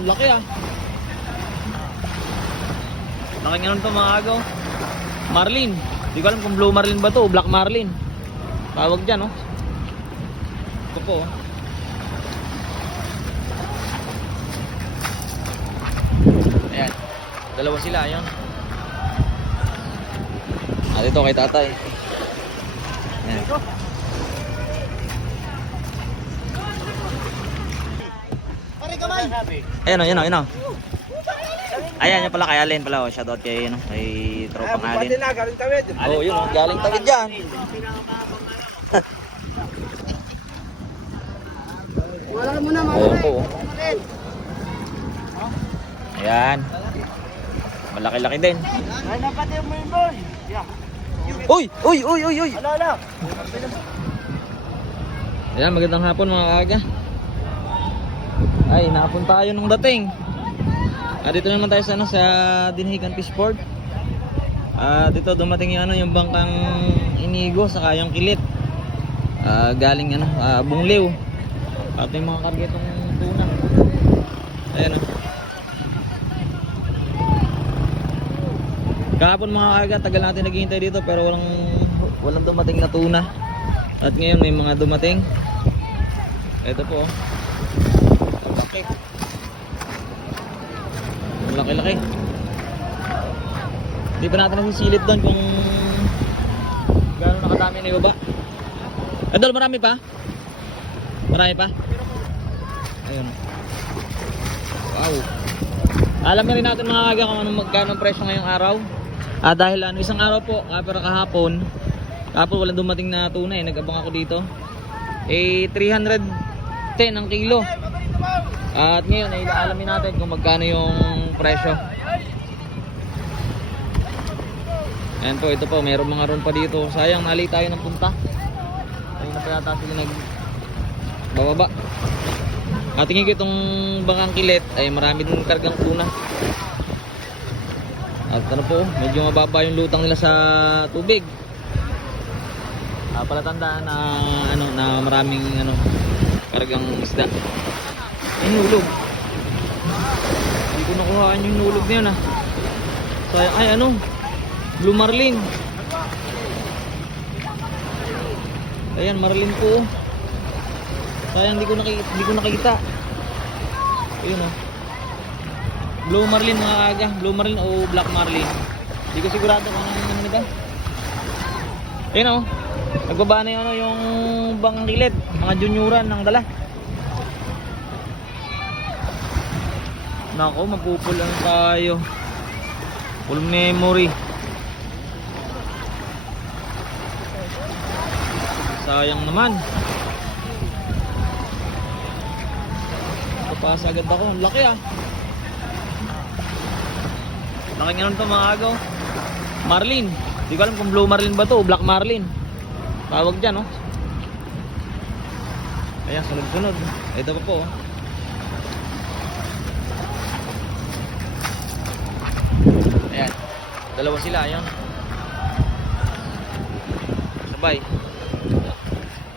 Ang laki ah. Laki nga nun to mga agaw. Marlin. Hindi ko alam kung blue marlin ba to o black marlin. Tawag dyan oh. Ito po oh. Ayan. Dalawa sila, ayan. Ah, dito kay tatay. Ayan. Ayan o, ayan o, ayan o. Ayan yung pala kay Alin pala o. Shoutout kay, ano, kay tropang Alin. Oo, yun o, galing tawid dyan. Ayan po o. Ayan. Malaki-laki din. Uy! Uy! Uy! Uy! Uy! Ayan, magandang hapon mga kaaga. Ay, naapon tayo nung dating. Dito naman tayo sa, ano, sa Dinhican Fishport. Dito dumating yung, ano, yung bangkang Inigo saka yung Kilit. Galing ano, Bungliw. At yung mga karga itong tuna. Ayan o. Kahapon mga kaaga, tagal natin naghihintay dito pero walang dumating na tuna. At ngayon may mga dumating. Ito po. Laki. Laki-laki. Hindi pa natin nasisilip doon kung gano'n nakadami na ibaba. Adol, marami pa? Marami pa? Ayun. Wow. Alam na rin natin mga kaga kung anong magkano ang presyo ngayong araw. Dahil ano, isang araw po, pero kahapon walang dumating na tuna eh. Nag-abang ako dito. 310 ang kilo. At ngayon ay alamin natin kung magkano yung presyo. Ayan po, ito po, mayroong mga ron pa dito. Sayang, nali tayo ng punta. Ayun na pa yata sila nagbababa. At tingin ko itong bangkang Kilit ay marami din kargang tuna. At ano po, medyo mababa yung lutang nila sa tubig. Palatandaan na ano, na maraming ano, kargang isda. Ay, hulog. Hindi ko nakuhaan yung hulog na yun ah. Sayang, ay ano, blue marlin. Ayan, marlin po. Sayang, hindi ko nakita. Ayun oh. Blue marlin mga kaga, blue marlin o black marlin. Hindi ko sigurado kung ano nito. Ayun oh. Nagbaba na yung, ano, yung bangkang Kilit, mga junioran ng dala. Nako, mapupulan tayo. Full memory. Sayang naman. Papasa agad ako. Laki ah. Laki nga nun to mga agaw. Marlin. Hindi ko alam kung blue marlin ba to o black marlin. Tawag dyan oh. Ayan, sunod-sunod. Ito pa po oh. Ayan. Dalawa sila, ayan. Sabay.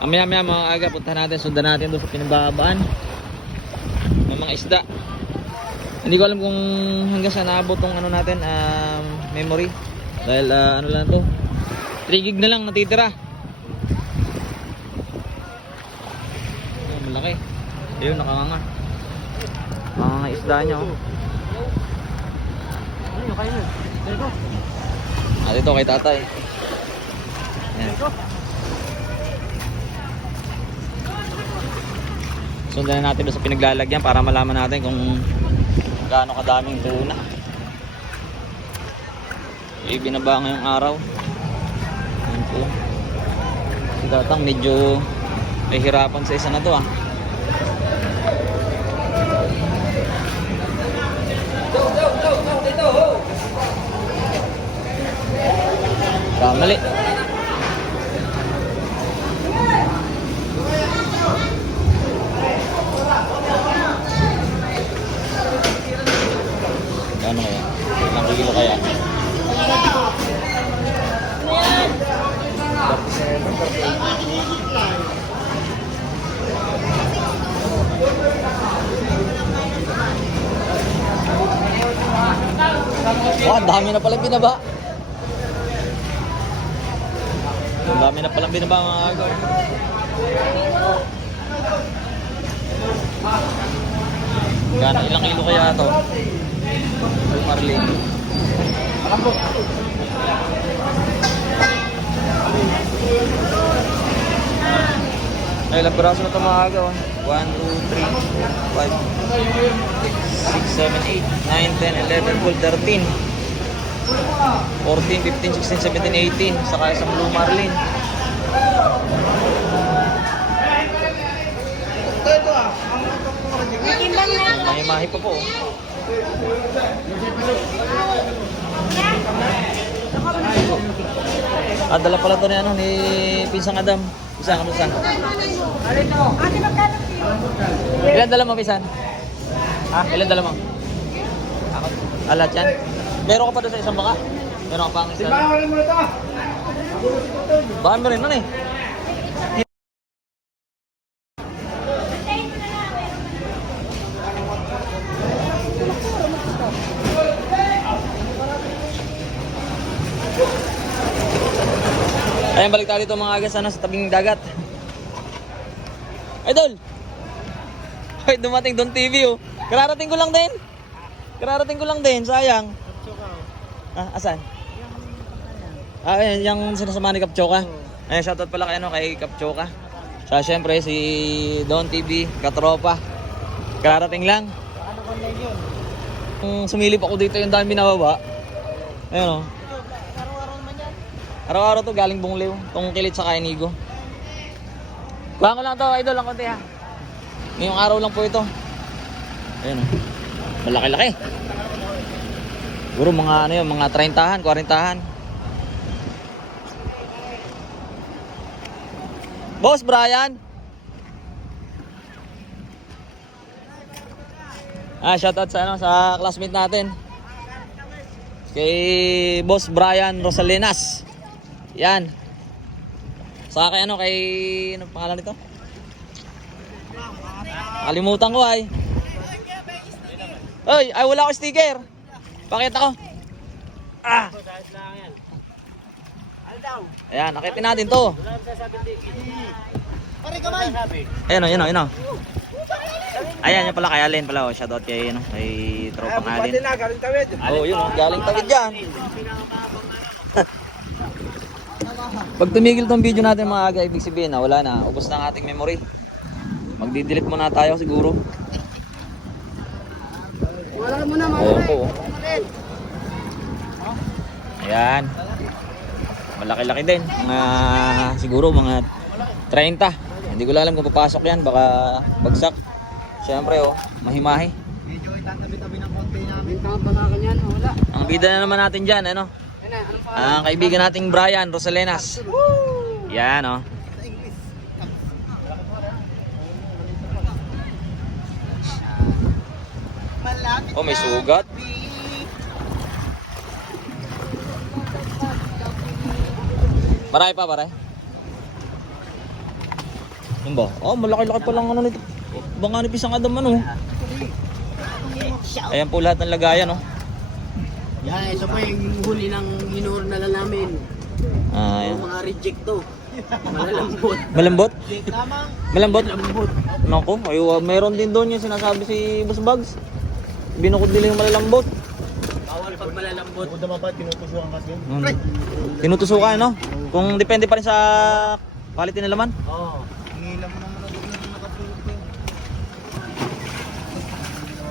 Mamaya mga aga, puntahan natin, sundan natin doon sa pinagbabaan. May mga isda. Hindi ko alam kung hanggang saan naabot tong ano natin, memory. Dahil ano lang to, 3 gig na lang natitira. Malaki. Ayun, nakanganga. Mga isda niya oh. Ano kayo nun? Dito kay tatay. Ayan. Sundan natin doon sa pinaglalagyan para malaman natin kung gaano kadaming tuna. Binaba ngayong araw. Ayan po. Si tatang medyo nahihirapan sa isa na to ah. Kamali. Ano kaya? Ilang kilo kaya? Wow, ang dami na palang binaba. Ang dami na palang binaba mga agaw. Gana, ilang kilo kaya ito? Marlin. Ay, ilang piraso na ito mga agaw. 1, 2, 3, 5, 6, 7, 8, 9, 10, 11, 12, 13, 14, 15, 16, 17, 18. Saka isang blue marlin. Mahi-mahi pa po. Dala pala to ni ano ni Pinsang Adam. Pinsang, Pinsang. Ilan dala mo, Pisan? Ha? Ilan dala mo? Alat yan? Meron ka pa doon sa isang baka? Meron ka pa ang isa? Baka mo rin nun eh. Ayan, balik tayo dito mga agas sa tabing dagat. Idol! Ay, dumating Don TV oh. Kararating ko lang din. Kararating ko lang din, sayang. Asan? Ayan, yung sinasama ni Kapchoka. Ayan, shoutout pala kay Kapchoka. So, syempre, si Don TV, katropa. Kararating lang. Sumilip ako dito yung dami binababa. Ayan oh. Araw-araw to galing Bungliw, tong Kilit sa Kainigo. Kuha ko lang to, idol, lang konti ha. Ngayong araw lang po ito. Ayun oh. Malaki-laki. Siguro mga ano yun, mga 30-han, 40-han. Boss Brian. Shoutout sa ano sa classmate natin. Kay Boss Brian Rosalinas. Yan. Saka kay ano, kay anong pangalan nito? Kalimutan ko ay. Oy, ay wala ko sticker. Pakita ko. Ayan, nakitin natin to. Ayan o, ayan o. Ayan, yung pala kay Allen pala. Shoutout kay, ano, kay tropang Allen. Oh, yun o, galing tawid dyan. Pag tumigil tong video natin mga aga, ibig sabihin na wala na, ubos na ang ating memory. Magdi-delete muna tayo siguro. Wala mo na Ayan po. Ayan. Malaki-laki din. Siguro mga 30. Hindi ko alam kung papasok yan, baka bagsak. Siyempre oh, mahimahi. medyo itatabi-tabi ng konti namin. Tawag ba ka kanyan? Wala. Ang bida na naman natin dyan, ano? Ang kaibigan nating Brian Rosalenas. Yan oh. Oh, may sugat. Marami pa, pare? Yun ba? Oh, malaki-laki pa lang ano nito. Baka ni Pisang Adam ano. Ayan po lahat ng lagayan oh. Yan, ito po yung huli ng hinur na lang namin. Ayan. Mga reject to. Malambot. Malambot? Lamang. Malambot? Malambot. Naku, mayroon din doon yung sinasabi si Boss Bugs. Binukod nila yung malalambot. Bawal pag malalambot. Bukod naman pa, tinutusukan kasi. Tinutusukan, no? Kung depende pa rin sa quality ng laman. Oo. Hingilan mo naman na doon yung nakapulot.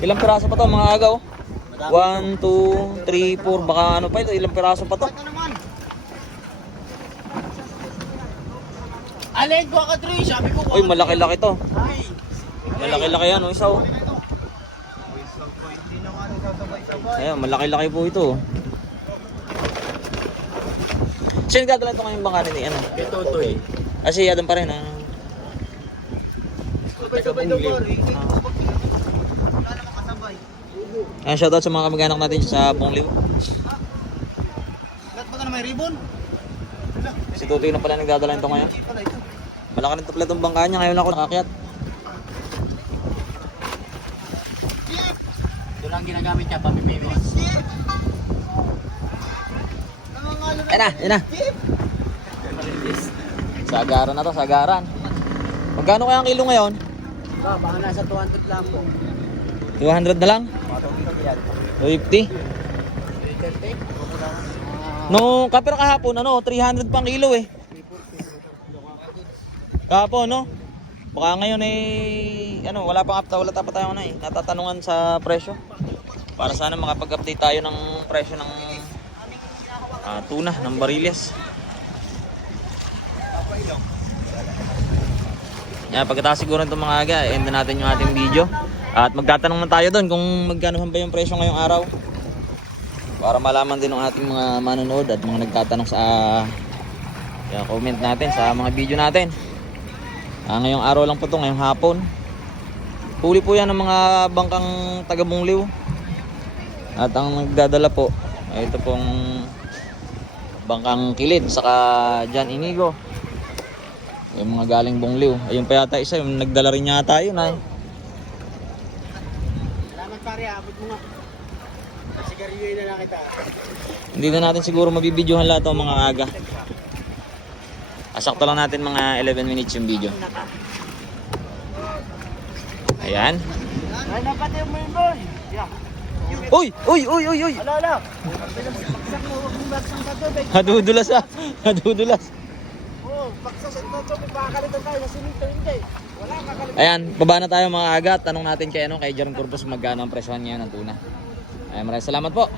Ilang piraso pa to mga agaw? 1, 2, 3, 4, baka ano pa ito, ilang piraso pa to? Alin ko ka Troy, sabi ko. Uy, malaki-laki to. Ay. Malaki-laki yan, isa oh. Ayan, malaki-laki po ito. Sino dadala ito ngayong bangka ni ano? Ito Toy. Si Adam pa rin ah. Sabay-sabay daw pare. Ayan, shoutout sa mga kamag-anak natin sa Bungliw. Lahat ba ka na may ribbon? Si Tutoy na pala nagdadala nito ngayon. Malaki nito pala itong bangka niya, ngayon ako nakakyat. Ito lang ginagamit niya, pamimimis. Ayan na. Sagaran na to, sagaran. Magkano kaya ang kilo ngayon? Baka nasa 200 lang po. 200 na lang? 250? No, kapir kahapon, 300 pang kilo eh. Kahapon, no? Baka ngayon wala pa tayo natatanungan sa presyo. Para sana makapag-update tayo ng presyo ng tuna, ng bariles. Pagkatapos siguro itong mga aga, end na natin yung ating video. At magtatanong na tayo doon kung magkano ba yung presyo ngayong araw. Para malaman din ng ating mga manonood at mga nagtatanong sa comment natin sa mga video natin. Ngayong araw lang po ito, ngayong hapon. Huli po yan ng mga bangkang taga-Bungliw. At ang nagdadala po ay ito pong bangkang Kilid saka John Inigo. Yung mga galing Bungliw. Ayun pa yata isa, yung nagdala rin yata yun ay. Salamat pare, abot mo nga. Sigarilyo na lang kita. Hindi na natin siguro mabibidyohan lahat ng mga aga. Asakto lang natin mga 11 minutes yung video. Ayan. Ay, napatay mo yun, boy. Yeah. Uy! Ala. Baksak mo, huwag mong baksak sa tubig. Nadudulas ah. Nadudulas. Oo, baksak sa tubig. Makakalitan tayo sa simito, hindi. Wala, makakalitan. Ayan, baba na tayo mga aga. Tanong natin kay Jerome Corpus magkano ang presyohan ngayon ng tuna. Ayan, maraming salamat po.